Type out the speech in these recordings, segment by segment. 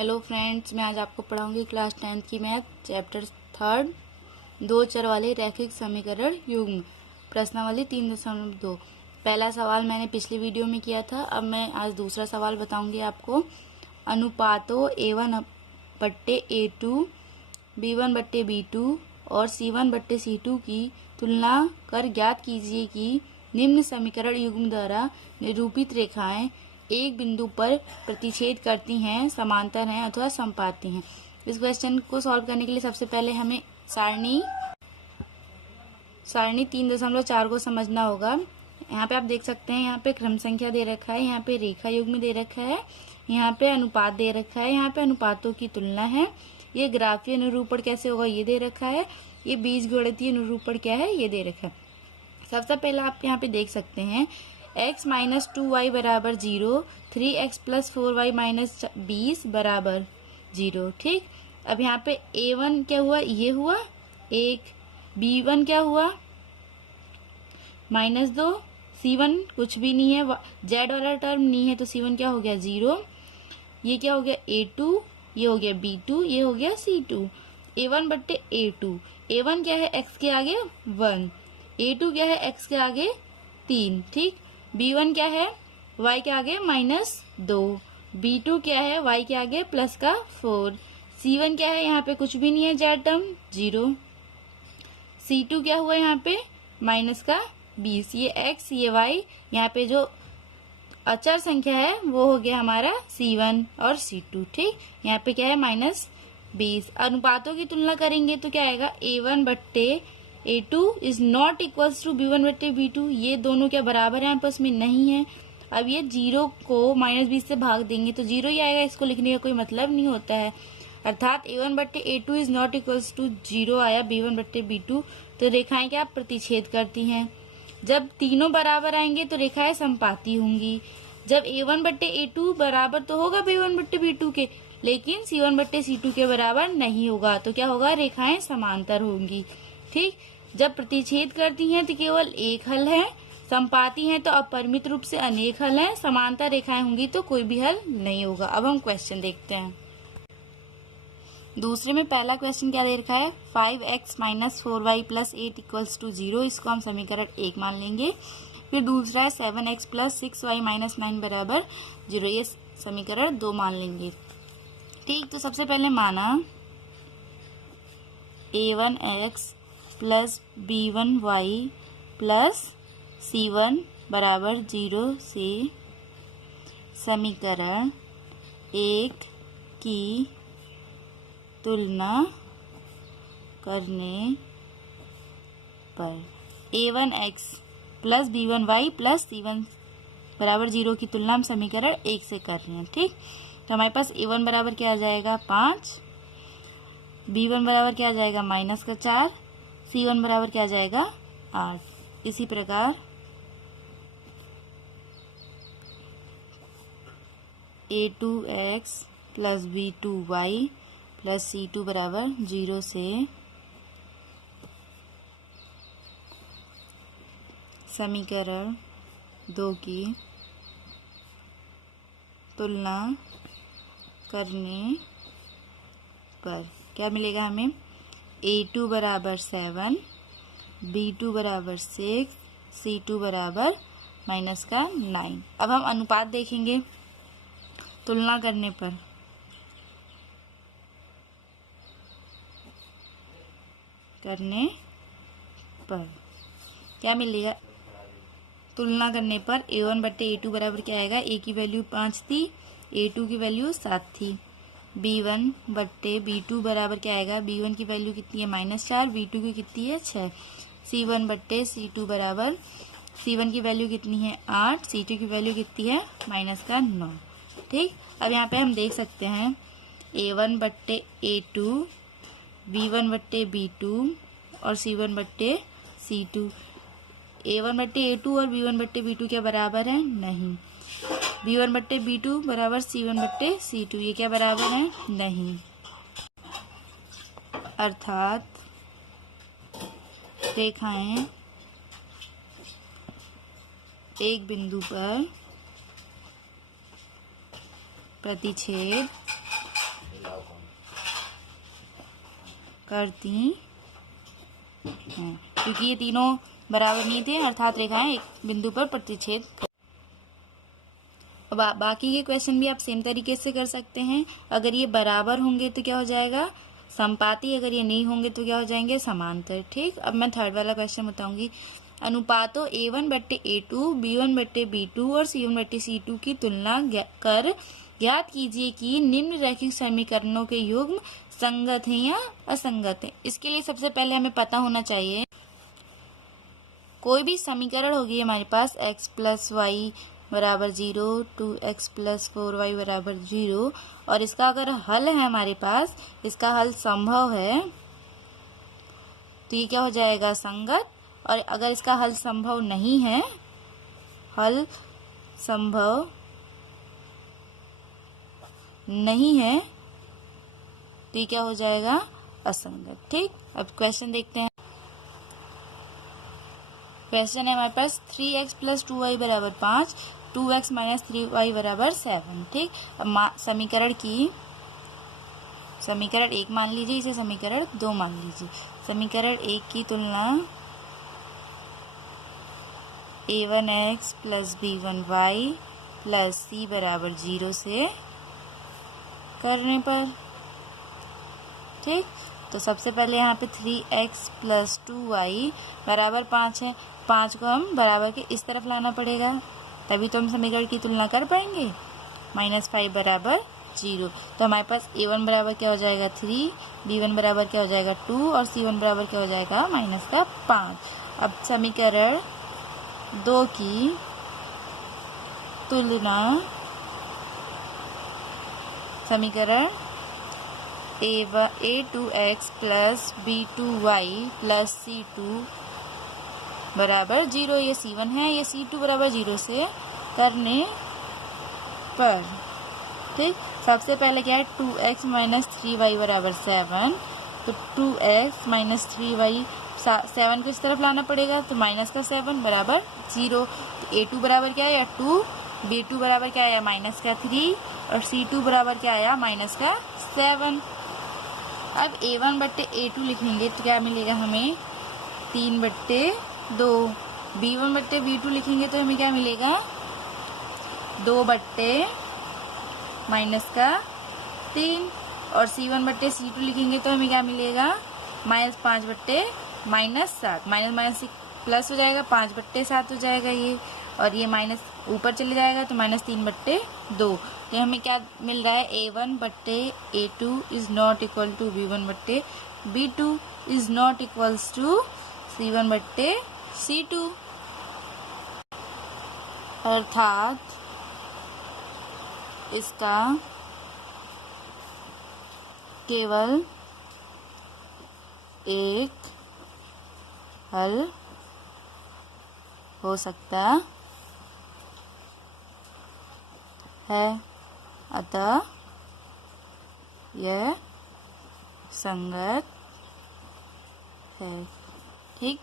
Hello friends, मैं आज आपको पढ़ाऊंगी क्लास 10th की मैथ चैप्टर 3 दो चर वाले रैखिक समीकरण युग्म प्रश्नावली 3.2। पहला सवाल मैंने पिछली वीडियो में किया था। अब मैं आज दूसरा सवाल बताऊंगी आपको। अनुपातों A1/A2, B1/B2 और C1/C2 की तुलना कर ज्ञात कीजिए कि निम्न समीकरण युग्म द्वारा निरूपित रेखाएं एक बिंदु पर प्रतिच्छेद करती हैं, समांतर हैं अथवा समपाती हैं। इस क्वेश्चन को सॉल्व करने के लिए सबसे पहले हमें सारणी 3.4 को समझना होगा। यहाँ पे आप देख सकते हैं, यहाँ पे क्रम संख्या दे रखा है, यहाँ पे रेखा युग्म दे रखा है, यहाँ पे अनुपात दे रखा है, यहाँ पे अनुपातों की तुलना है। ये ग्राफीय निरूपण कैसे होगा ये दे रखा है। ये बीजगणितीय निरूपण क्या है ये दे रखा है। सबसे पहले आप यहाँ पे देख सकते हैं x माइनस 2y बराबर 0, 3x प्लस 4y माइनस 20 बराबर 0। ठीक, अब यहाँ पे a1 क्या हुआ, ये हुआ 1, b1 क्या हुआ -2, c1 कुछ भी नहीं है, z वाला टर्म नहीं है तो c1 क्या हो गया 0। ये क्या हो गया a2, ये हो गया b2, ये हो गया c2। a1/A2, a1 क्या है x के आगे 1, a2 क्या है x के आगे 3। ठीक, b1 क्या है y के आगे -2, b2 क्या है y के आगे प्लस का 4, c1 क्या है यहाँ पे कुछ भी नहीं है, z टर्म 0, c2 क्या हुआ यहाँ पे माइनस का 20। ये x ये y, यहाँ पे जो अचर संख्या है वो हो गया हमारा c1 और c2। ठीक, यहाँ पे क्या है -20। अनुपातों की तुलना करेंगे तो क्या आएगा A1/A2 is not equals to B1/B2। ये दोनों क्या बराबर है, आपस में नहीं है। अब ये 0 को -20 से भाग देंगे तो 0 ही आएगा, इसको लिखने का कोई मतलब नहीं होता है। अर्थात A1/A2 is not equals to 0 आया B1/B2। तो रेखाएं क्या प्रतिच्छेद करती हैं। जब तीनों बराबर आएंगे तो रेखाएं समपाती होंगी। जब A1/A2 बराबर तो होगा B1/B2 के, लेकिन C1/C2 के बराबर नहीं होगा, तो क्या होगा, रेखाएं समांतर होंगी। ठीक, जब प्रतिच्छेद करती हैं तो केवल एक हल है, समपाती हैं तो अपरिमित रूप से अनेक हल हैं, समांतर रेखाएं होंगी तो कोई भी हल नहीं होगा। अब हम क्वेश्चन देखते हैं। दूसरे में पहला क्वेश्चन क्या दे रखा है, 5x minus 4y plus 8 equals to 0। इसको हम समीकरण 1 मान लेंगे। फिर दूसरा है 7x प्लस 6y माइनस 9 बराबर 0। ये समीकरण 2 मान लेंगे। ठीक, तो सबसे पहले माना a1x plus b1y plus c1 बराबर 0 से समीकरण 1 की तुलना करने पर a1x plus b1y plus c1 बराबर 0 की तुलना हम समीकरण 1 से कर रहे हैं। ठीक, तो हमारे पास a1 बराबर क्या आ जाएगा 5, b1 बराबर क्या आ जाएगा -4, c1 बराबर क्या आ जाएगा 8। इसी प्रकार a2x plus b2y plus c2 बराबर 0 से समीकरण 2 की तुलना करने पर क्या मिलेगा हमें, a2 बराबर 7, b2 बराबर 6, c2 बराबर -9। अब हम अनुपात देखेंगे तुलना करने पर। क्या मिलेगा, तुलना करने पर a1/A2 बराबर क्या आएगा, a की वैल्यू 5 थी, a2 की वैल्यू 7 थी। b1/B2 बराबर क्या आएगा, b1 की वैल्यू कितनी है -4, b2 की कितनी है 6। c1/C2 बराबर c1 की वैल्यू कितनी है 8, c2 की वैल्यू कितनी है -9। ठीक, अब यहाँ पे हम देख सकते हैं a1/A2, b1/B2 और c1/C2। a1/A2 और b1/B2 क्या बराबर है, नहीं। b1/B2 बराबर c1/C2, ये क्या बराबर है, नहीं। अर्थात रेखाएं एक बिंदु पर प्रतिच्छेद करती हैं, क्योंकि ये तीनों बराबर नहीं थे, अर्थात रेखाएं एक बिंदु पर प्रतिच्छेद कर। बाकी के क्वेश्चन भी आप सेम तरीके से कर सकते हैं। अगर ये बराबर होंगे तो क्या हो जाएगा, समपाती। अगर ये नहीं होंगे तो क्या हो जाएंगे, समांतर। ठीक, अब मैं थर्ड वाला क्वेश्चन बताऊंगी। अनुपातों A1/A2, B1/B2 और C1/C2 की तुलना कर ज्ञात कीजिए कि निम्न रैखिक समीकरणों के युग्म संगत हैं या असंगत हैं। इसके लिए सबसे पहले हमें पता होना चाहिए, कोई भी समीकरण होगी हमारे पास x + y = 0, 2x + 4y = 0, और इसका अगर हल है हमारे पास, इसका हल संभव है, तो ये क्या हो जाएगा, संगत। और अगर इसका हल संभव नहीं है, हल संभव नहीं है, तो ये क्या हो जाएगा, असंगत। ठीक, अब क्वेश्चन देखते हैं। क्वेश्चन है हमारे पास 3x + 2y = 5, 2x - 3y = 7। ठीक, अब समीकरण 1 मान लीजिए, इसे समीकरण 2 मान लीजिए। समीकरण 1 की तुलना a1x + b1y + c = 0 से करने पर, ठीक, तो सबसे पहले यहाँ पे 3x + 2y = 5 है। 5 को हम बराबर के इस तरफ लाना पड़ेगा, तभी तो हम समीकरण की तुलना कर पाएंगे। -5 = 0, तो हमारे पास a1 बराबर क्या हो जाएगा, 3, b1 बराबर क्या हो जाएगा, 2, और c1 बराबर क्या हो जाएगा, -5। अब समीकरण 2 की तुलना समीकरण a2x + b2y + c2 = 0, ये c1 है, ये c2 = 0 से करने पर, ठीक, सबसे पहले क्या है, 2x - 3y = 7, तो 2x - 3y 7 को इस तरफ लाना पड़ेगा, तो -7 = 0। तो a2 बराबर क्या आया, 2, b2 बराबर क्या आया, -3, और c2 बराबर क्या आया, -7। अब a1/A2 लिखेंगे तो क्या मिलेगा हमें, 3/2। b1/B2 लिखेंगे तो हमें क्या मिलेगा, 2/-3, और c1/C2 लिखेंगे तो हमें क्या मिलेगा, -5/-7। माइनस प्लस हो जाएगा, 5/7 हो जाएगा ये, और ये माइनस ऊपर चले जाएगा तो -3/2। तो हमें क्या मिल रहा है, a1/A2 is not equal to b1/B2 is not equals to c1/C2, अर्थात इसका केवल एक हल हो सकता है, अतः यह संगत है। ठीक,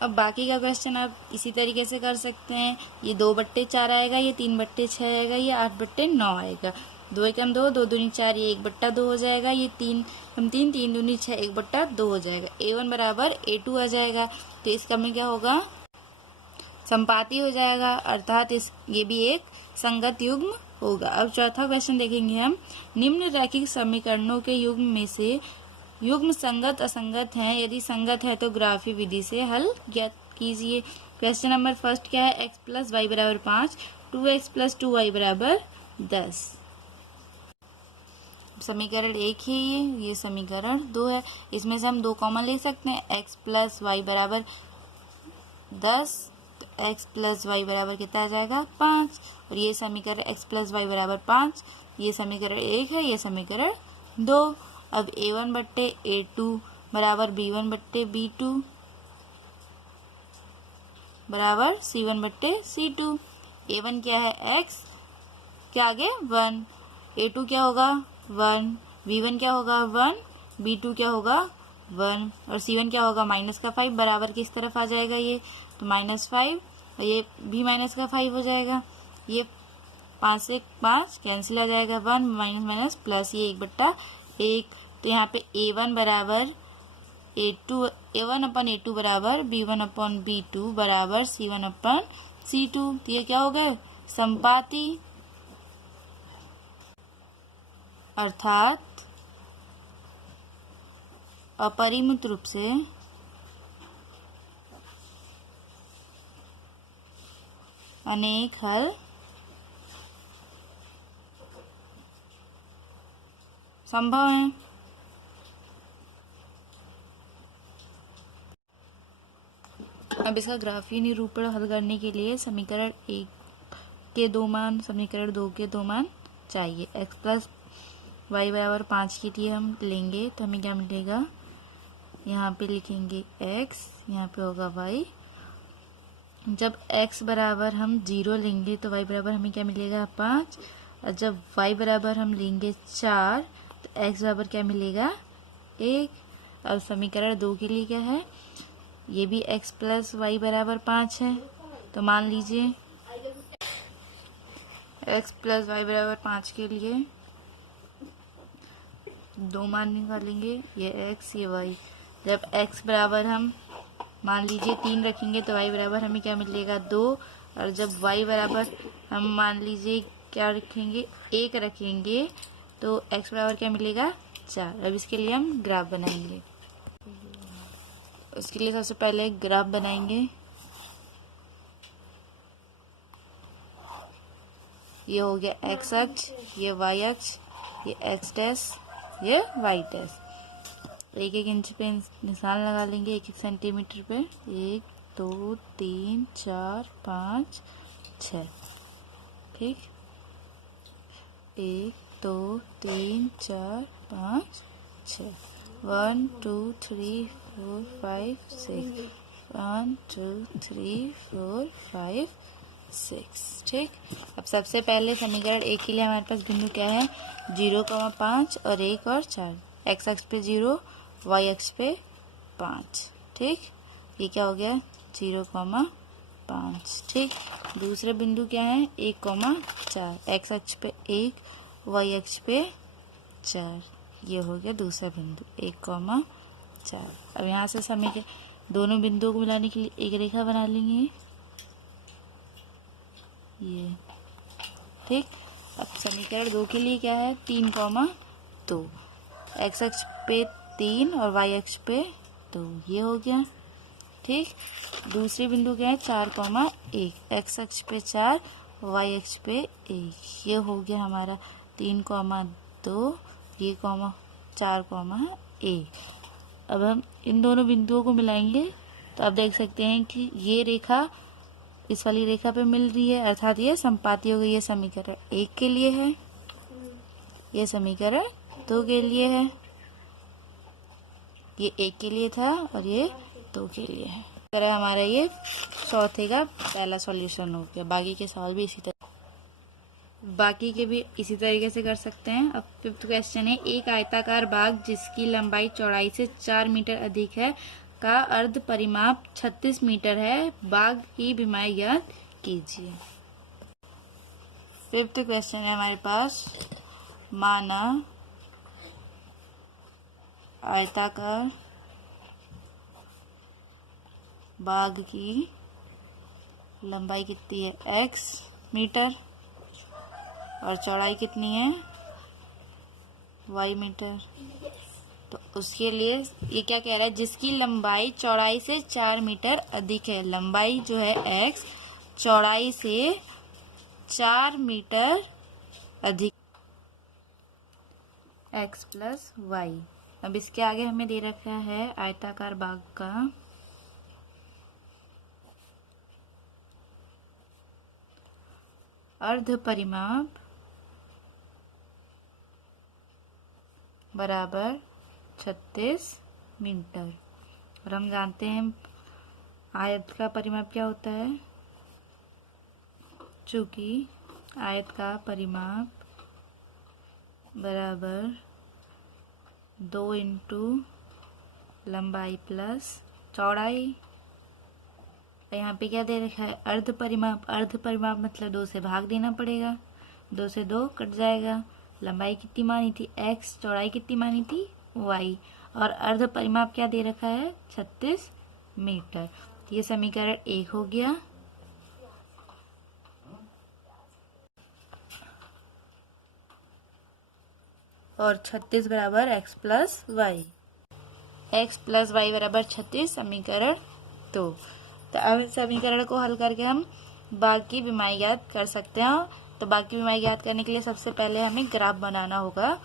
अब बाकी का क्वेश्चन आप इसी तरीके से कर सकते हैं। ये 2/4 आएगा, ये 3/6 आएगा, ये 8/9 आएगा। 2 एकम 2, 2 दूनी 4, ये 1/2 हो जाएगा, ये 3 एकम 3, 3 दूनी 6, 1/2 हो जाएगा। a1 बराबर a2 आ जाएगा, तो इसका में क्या होगा, संपाती हो जाएगा, अर्थात ये भी एक संगत युग्म होगा। अब चौथा क्वेश्चन देखेंगे हम, निम्न रैखिक समीकरणों के युग्म में से युग्म संगत असंगत हैं, यदि संगत है तो ग्राफी विधि से हल ज्ञात कीजिए। क्वेश्चन नंबर फर्स्ट क्या है, x + y = 5, 2x + 2y = 10। समीकरण 1 है ये समीकरण 2 है, इसमें से हम 2 कॉमन ले सकते हैं। x + y = 10, तो x + y = कितना आ जाएगा, 5, और ये समीकरण x + y = 5, ये समीकरण 1 है, ये समीकरण 2। अब a1/A2 = b1/B2 = c1/C2। a1 क्या है, x के आगे 1, a2 क्या होगा, 1, b1 क्या होगा, 1, b2 क्या होगा, 1, और c1 क्या होगा, -5, बराबर किस तरफ आ जाएगा ये, तो -5, और ये भी -5 हो जाएगा। ये 5 से 5 कैंसिल हो जाएगा, 1 माइनस माइनस प्लस, ये 1/1। तो यहाँ पे A1 बराबर A2, A1 अपन A2 बराबर B1 अपन B2 बराबर C1 अपन C2। तो ये क्या हो गए? संपाती, अर्थात अपरिमित रूप से अनेक हल संभव है। अब इसका ग्राफीय निरूपण हल करने के लिए समीकरण 1 के 2 मान, समीकरण 2 के 2 मान चाहिए। x प्लस वाई बराबर 5 के लिए हम लेंगे तो हमें क्या मिलेगा? यहाँ पे लिखेंगे x, यहाँ पे होगा y। जब x बराबर हम 0 लेंगे तो y बराबर हमें क्या मिलेगा? 5। और जब y बराबर हम लेंगे 4 तो x बराबर क्या मिलेगा? 1। अब समीकरण 2 के लिए क्या है? ये भी x प्लस वाई बराबर 5 है। तो मान लीजिए x प्लस वाई बराबर 5 के लिए 2 मान निकालेंगे, ये x ये y। जब x बराबर हम मान लीजिए 3 रखेंगे तो y बराबर हमें क्या मिलेगा? 2। और जब y बराबर हम मान लीजिए क्या रखेंगे? 1 रखेंगे तो x बराबर क्या मिलेगा? 4। अब इसके लिए हम ग्राफ बनाएंगे। उसके लिए सबसे पहले ग्राफ बनाएंगे। ये हो गया x अक्ष, ये y अक्ष, ये x डैश, ये y डैश। एक एक इंच पे निशान लगा लेंगे, 1 1 सेंटीमीटर पे। 1 2 3 4 5 6। ठीक, 1 2 3 4 5 6। 1 2 3 4 5 6। 1 2 3 4 5 6। ठीक, अब सबसे पहले समीकरण 1 के लिए हमारे पास बिंदु क्या है? 0,5 और 1 और 4। x अक्ष पे 0, y अक्ष पे 5। ठीक, ये क्या हो गया? 0,5। ठीक, दूसरा बिंदु क्या है? 1,4। x अक्ष पे 1, y अक्ष पे 4। ये हो गया दूसरा बिंदु 1,4। अब यहाँ से समीकरण दोनों बिंदुओं को मिलाने के लिए एक रेखा बना लेंगे, ये। ठीक, अब समीकरण 2 के लिए क्या है? 3,2। x अक्ष पे 3 और y अक्ष पे 2, ये हो गया। ठीक, दूसरे बिंदु क्या है? 4,1। x अक्ष पे 4, y अक्ष पे 1, ये हो गया हमारा 3,2, ये 4,1। अब हम इन दोनों बिंदुओं को मिलाएंगे तो आप देख सकते हैं कि ये रेखा इस वाली रेखा पे मिल रही है, अर्थात ये संपाती हो गई। ये समीकरण 1 के लिए है, ये समीकरण 2 के लिए है। ये 1 के लिए था और ये 2 के लिए है। इस तरह हमारा ये चौथे का पहला सॉल्यूशन हो गया। बाकी के सवाल भी इसी तरीके से कर सकते हैं। अब 5th क्वेश्चन है, एक आयताकार बाग जिसकी लंबाई चौड़ाई से 4 मीटर अधिक है का अर्ध परिमाप 36 मीटर है, बाग की भीमाई ज्ञात कीजिए। 5th क्वेश्चन है हमारे पास, माना आयताकार बाग की लंबाई कितनी है? x मीटर और चौड़ाई कितनी है? y metre. तो उसके लिए ये क्या कह रहा है? जिसकी लंबाई चौड़ाई से 4 मीटर अधिक है। लंबाई जो है x, चौड़ाई से 4 मीटर अधिक, x प्लस वाई। अब इसके आगे हमें दे रखा है आयताकार बाग का अर्ध परिमाप बराबर 36 मीटर। और हम जानते हैं आयत का परिमाप क्या होता है। चूंकि आयत का परिमाप बराबर 2 इंटू लंबाई प्लस चौड़ाई। यहाँ पे क्या दे रखा है? अर्ध परिमाप। अर्ध परिमाप मतलब 2 से भाग देना पड़ेगा। 2 से 2 कट जाएगा। लंबाई कितनी मानी थी x, चौड़ाई कितनी मानी थी y, और अर्ध परिमाप क्या दे रखा है 36 मीटर। ये समीकरण 1 हो गया। और 36 बराबर x plus y, x plus y बराबर 36 समीकरण 2। तो अब इस समीकरण को हल करके हम बाकी विमाई ज्ञात कर सकते हैं। तो बाकी विमाई ज्ञात करने के लिए सबसे पहले हमें ग्राफ बनाना होगा।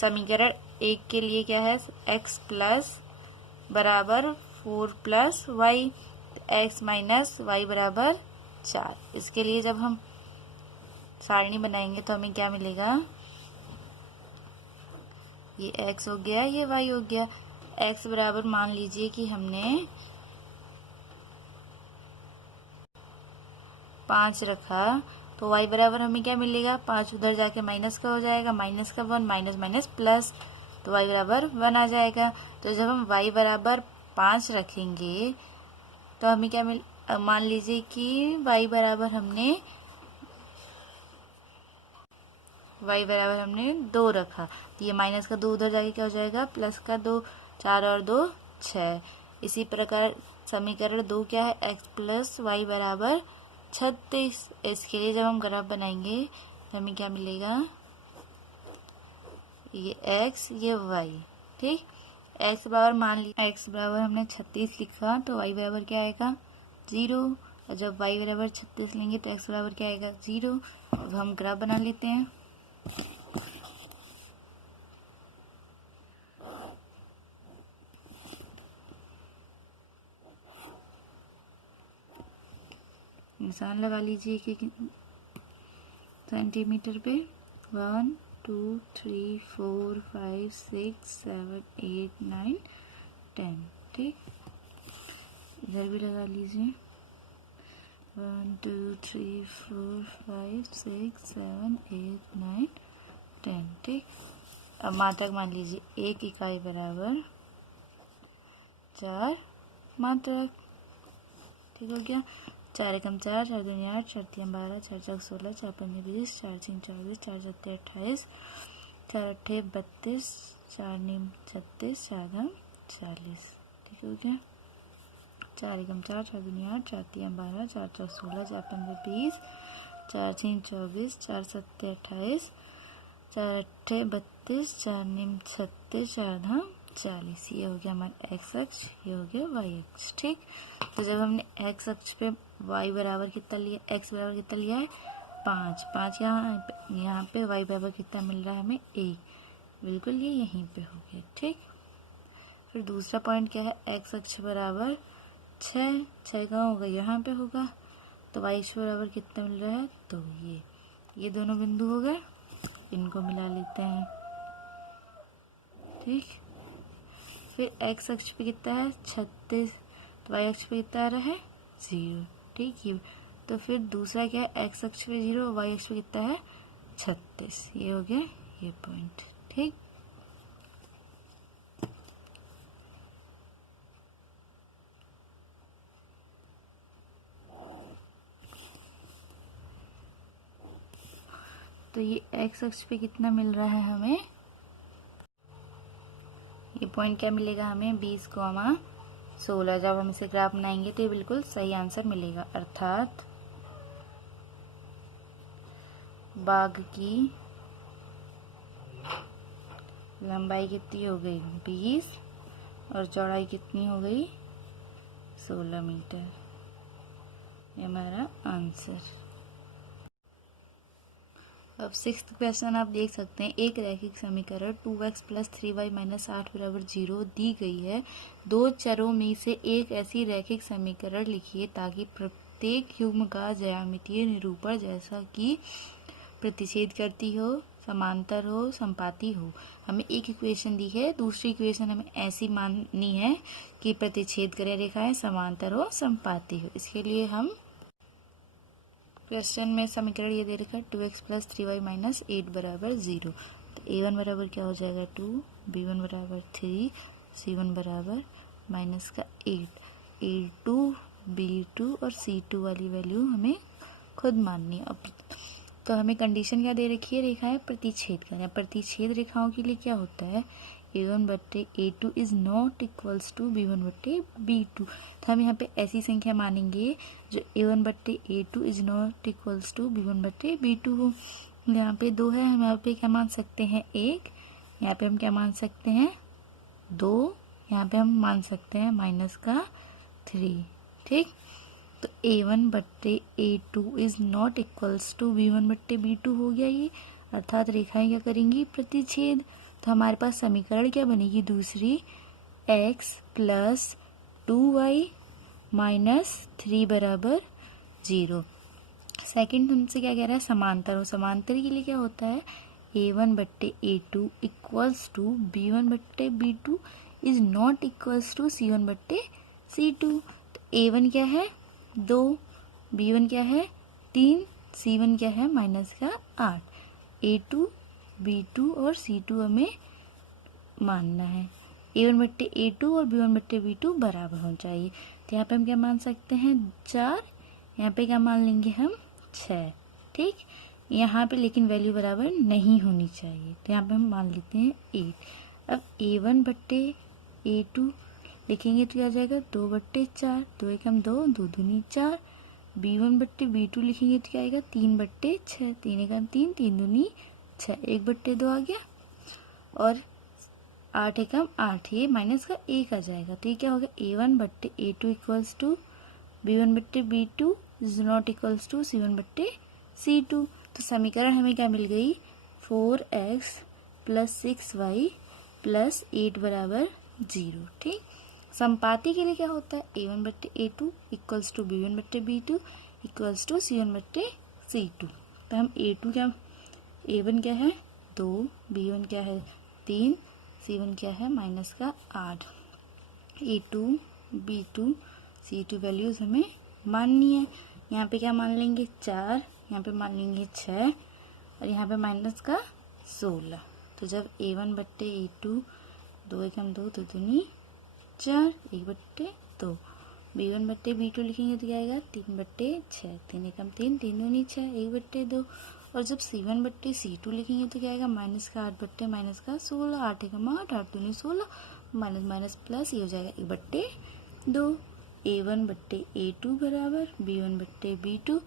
समीकरण 1 के लिए क्या है x प्लस बराबर 4 plus y, x minus y बराबर 4। इसके लिए जब हम सारणी बनाएंगे तो हमें क्या मिलेगा, ये x हो गया, ये y हो गया। x बराबर मान लीजिए कि हमने 5 रखा, तो y बराबर हमें क्या मिलेगा, 5 उधर जाके माइनस का हो जाएगा, माइनस का 1, माइनस माइनस प्लस, तो y बराबर 1 आ जाएगा। तो जब हम y बराबर 5 रखेंगे तो हमें क्या मान लीजिए कि y बराबर हमने 2 रखा, तो ये माइनस का 2 उधर जाके क्या हो जाएगा, प्लस का 2, 4 और 2 6। इसी प्रकार समीकरण 2 क्या है, x प्लस वाई बराबर 36। इसके लिए जब हम ग्राफ बनाएंगे तो हमें क्या मिलेगा, ये x ये y, ठीक। x बराबर मान लीजिए x बराबर हमने 36 लिखा, तो y बराबर क्या आएगा 0, और जब y बराबर 36 लेंगे तो x बराबर क्या आएगा 0। अब हम ग्राफ बना लेते हैं। निशान लगा लीजिए कि सेंटीमीटर पे 1 2 3 4 5 6 7 8 9 10, ठीक। इधर भी लगा लीजिए 1 2 3 4 5 6 7 8 9 10, ठीक। अब मात्रक मान लीजिए 1 इकाई बराबर 4 मात्रक, ठीक हो गया। 4 एकम 4, 4 दूनी 8, 4 तीन 12, 4 चौक 16, 4 पंजे 20, 4 छीन 24, 4 सत्ते 28, 4 अट्ठे 32, 4 नीम 36, 4 धाम 40, ठीक हो गया। 4 एकम 4, 4 दूनी 8, 4 तीन 12, 4 चौक 16, 4 पंजे 20, 4 छीन 24, 4 सत्ते 28, 4 अट्ठे 32, 4 नीम 36, 4 धाम 40। ये हो गया हमारा x अक्ष, ये हो गया y अक्ष, ठीक। तो जब हमने x अक्ष पे y बराबर कितना लिया, x बराबर कितना लिया है 5, 5 यहाँ पे y बराबर कितना मिल रहा है हमें 1, बिल्कुल ये यहीं पे हो गया, ठीक। फिर दूसरा पॉइंट क्या है, x अक्ष बराबर 6, 6 कहाँ होगा यहाँ पे होगा, तो y अक्ष बराबर कितना मिल रहा है, तो ये दोनों बिंदु हो गए, इनको मिला लेते हैं, ठीक। फिर x अक्ष पे कितना है 36, तो y अक्ष पे कितना आ रहा है 0, ठीक। ये तो फिर दूसरा क्या है, x अक्ष पे 0, y अक्ष पे कितना है 36, ये हो गया ये पॉइंट, ठीक। तो ये x अक्ष पे कितना मिल रहा है हमें, ये पॉइंट क्या मिलेगा हमें 20,16। जब हम इसे ग्राफ बनाएंगे तो ये बिल्कुल सही आंसर मिलेगा, अर्थात बाग की लंबाई कितनी हो गई 20 और चौड़ाई कितनी हो गई 16 मीटर, ये हमारा आंसर। अब 6th क्वेश्चन आप देख सकते हैं, एक रैखिक समीकरण 2x प्लस 3y माइनस 8 बराबर 0 दी गई है। दो चरों में से एक ऐसी रैखिक समीकरण लिखिए ताकि प्रत्येक युग्म का ज्यामितीय निरूपण जैसा कि प्रतिच्छेद करती हो, समांतर हो, संपाती हो। हमें एक इक्वेशन दी है, दूसरी इक्वेशन हमें ऐसी माननी है कि प्रतिच्छेद करे रेखाएं समांतर हो, संपाती हो। इसके लिए हम क्वेश्चन में समीकरण ये दे रखा है 2x प्लस 3y माइनस 8 बराबर 0। तो a1 बराबर क्या हो जाएगा 2, b1 बराबर 3, c1 बराबर माइनस का 8। a2, b2 और c2 वाली वैल्यू हमें खुद माननी है। तो हमें कंडीशन क्या दे रखी है, रेखाएं प्रतिच्छेद करें। प्रतिच्छेद रेखाओं के लिए क्या होता है, a1 बट्टे a2 is not equals to b1 बट्टे b2। तो हम यहाँ पे ऐसी संख्या मानेंगे जो a1 बट्टे a2 is not equals to b1 बट्टे b2 हो। यहाँ पे 2 है, हम यहाँ पे क्या मान सकते हैं 1, यहाँ पे हम क्या मान सकते हैं 2, यहाँ पे हम मान सकते हैं -3। ठीक, तो a1 बट्टे a2 is not equals to b1 बट्टे b2 हो गया ये, अर्थात रेखाएं क्या करेंगी, प्रतिच्छेद। तो हमारे पास समीकरण क्या बनेगी दूसरी, x प्लस 2y माइनस 3 बराबर 0। सेकेंड हमसे क्या कह रहा है, समांतर हो। समांतर के लिए क्या होता है, a1 बट्टे a2 इक्वल्स टू b1 बट्टे b2 is not equals to c1 बट्टे c2। तो a1 क्या है 2, b1 क्या है 3, c1 क्या है -8। a2 b2 और c2 हमें मानना है। a1 बट्टे a2 और b1 बट्टे b2 बराबर होना चाहिए। तो यहाँ पे हम क्या मान सकते हैं 4, यहाँ पे क्या मान लेंगे हम 6। ठीक, यहाँ पे लेकिन वैल्यू बराबर नहीं होनी चाहिए, तो यहाँ पे हम मान लेते हैं 8। अब a1 बट्टे a2 लिखेंगे तो क्या आ जाएगा 2 बट्टे 4, 2 एक हम 2, 2 दूनी 4। b1 बट्टे b2 लिखेंगे तो क्या आएगा 3 बट्टे 6, 3 एक हम 3, 3 दूनी 6, 1 बट्टे 2 आ गया, और 8 एक हम 8, ये माइनस का 1 आ जाएगा। तो ये क्या हो गया a1 बट्टे a2 इक्वल्स टू b1 बट्टे b2 is not equals to c1 बट्टे c2। तो समीकरण हमें क्या मिल गई, 4x प्लस 6y प्लस 8 बराबर 0। ठीक, संपाति के लिए क्या होता है, a1 बट्टे a2 इक्वल्स टू b1 बट्टे b2 इक्वल्स टू c1 बट्टे c2। तो हम a2 क्या, a1 क्या है 2, b1 क्या है 3, c1 क्या है -8। a2 b2 c2 वैल्यूज हमें माननी है। यहाँ पे क्या मान लेंगे 4, यहाँ पे मान लेंगे 6, और यहाँ पे -16। तो जब a1 बट्टे a2 2 एक हम 2, 2 दूनी 4, 1 बट्टे 2, b1 बट्टे b2 लिखेंगे तो क्या आएगा 3 बट्टे 6, 3 एक हम 3, 3 दूनी 6, 1 बट्टे 2। और जब c1 बट्टे c2 लिखेंगे तो क्या आएगा -8 बट्टे -16, 8 एक हम 8, 8 दूनी 16, माइनस माइनस प्लस, ये हो जाएगा 1 बट्टे 2। a1 बट्टे a2 बराबर b1 बट्टे b2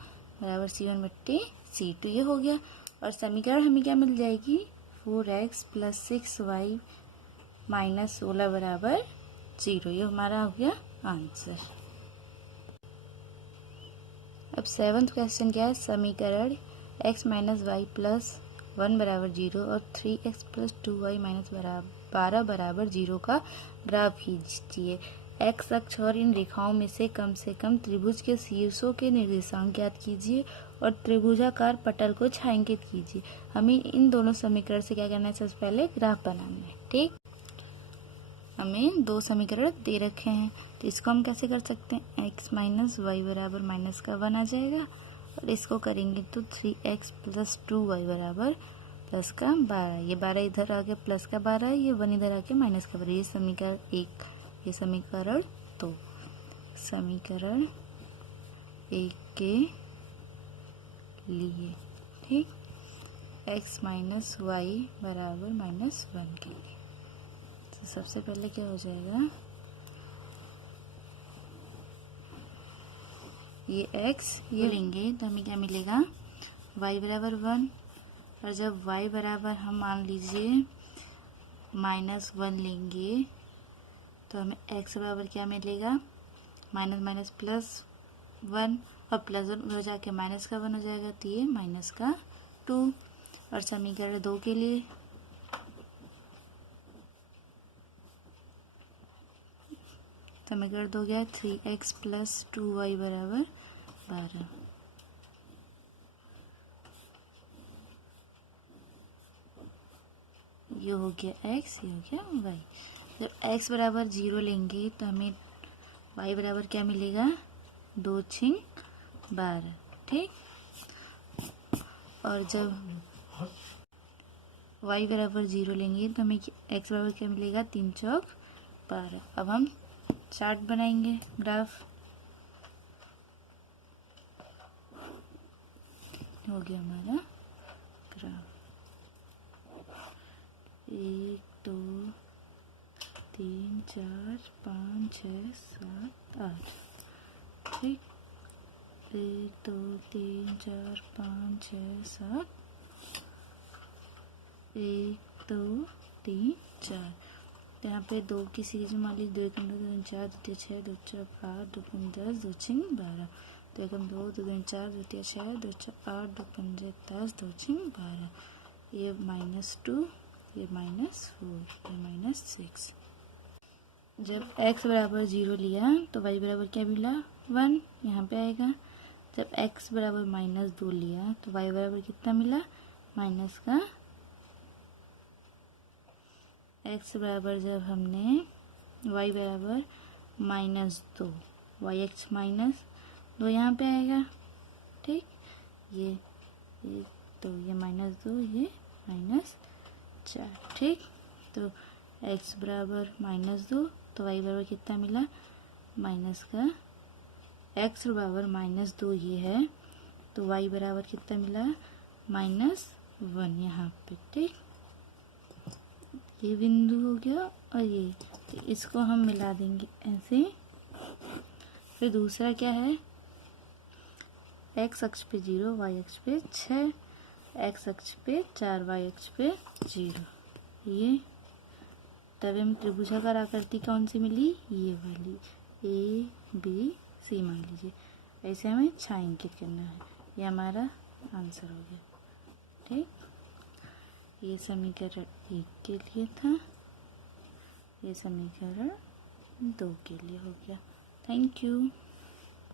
बराबर c1 बट्टे c2, ये हो गया। और समीकरण हमें क्या मिल जाएगी, 4x प्लस 6y माइनस 16 बराबर 0, ये हमारा हो गया आंसर। अब 7th क्वेश्चन क्या है, समीकरण x माइनस वाई प्लस 1 बराबर 0 और 3x प्लस 2y माइनस 12 बराबर 0 का ग्राफ खींचिए। x अक्ष और इन रेखाओं में से कम त्रिभुज के शीर्षों के निर्देशांक ज्ञात कीजिए और त्रिभुजाकार पटल को छायांकित कीजिए। हमें इन दोनों समीकरण से क्या करना है, सबसे पहले ग्राफ बनाना है। ठीक, हमें 2 समीकरण दे रखे हैं, तो इसको हम कैसे कर सकते हैं, x माइनस वाई बराबर -1 आ जाएगा, और इसको करेंगे तो 3x प्लस 2y बराबर +12। ये 12 इधर आ गया +12, ये 1 इधर आके -12। ये समीकरण 1, ये समीकरण 2। समीकरण 1 के लिए, ठीक, x माइनस वाई बराबर -1 के लिए। तो सबसे पहले क्या हो जाएगा, ये x ये लेंगे तो हमें क्या मिलेगा, y बराबर 1, और जब y बराबर हम मान लीजिए -1 लेंगे तो हमें x बराबर क्या मिलेगा, माइनस प्लस 1, और +1 उधर जाके -1 हो जाएगा, तो ये -2। और समीकरण 2 के लिए, समीकरण 2 गया 3x प्लस 2y बराबर 12। ये हो गया x, ये हो गया y। जब x बराबर 0 लेंगे तो हमें y बराबर क्या मिलेगा, 2 6 12। ठीक, और जब y बराबर 0 लेंगे तो हमें x बराबर क्या मिलेगा, 3 चौक 12। अब हम चार्ट बनाएंगे, ग्राफ हो गया हमारा 1 2 3 4 5 6 7 8, ठीक। 1 2 3 4 5 6 7, 1 2 3 4। तो यहाँ पे 2 की सीरीज में मान लीजिए 2 1 2 4 2 6 2 4 8 2 5 10 2 6 12। तो 1 2 2 2 4 2 6 2 4 8 2 5 10 2 6 12। ये -2, ये -4, ये -6। जब x बराबर 0 लिया तो y बराबर क्या मिला 1, यहाँ पे आएगा। जब x बराबर -2 लिया तो y बराबर कितना मिला माइनस का। x बराबर जब हमने y बराबर -2, yx -2 यहाँ पे आएगा, ठीक। ये तो ये -2, ये -4, ठीक। तो x बराबर -2 तो y बराबर कितना मिला माइनस का। x बराबर -2 ये है तो y बराबर कितना मिला -1 यहाँ पे, ठीक। ये बिंदु हो गया और ये, तो इसको हम मिला देंगे ऐसे। फिर दूसरा क्या है, x अक्ष पे 0, y अक्ष पे 6, x अक्ष पे 4, y अक्ष पे 0। ये तब हमें त्रिभुजाकार आकृति कौन सी मिली, ये वाली ABC मान लीजिए। ऐसे हमें छायांकित करना है। ये हमारा आंसर हो गया, ठीक। ये समीकरण 1 के लिए था, ये समीकरण 2 के लिए हो गया। Thank you.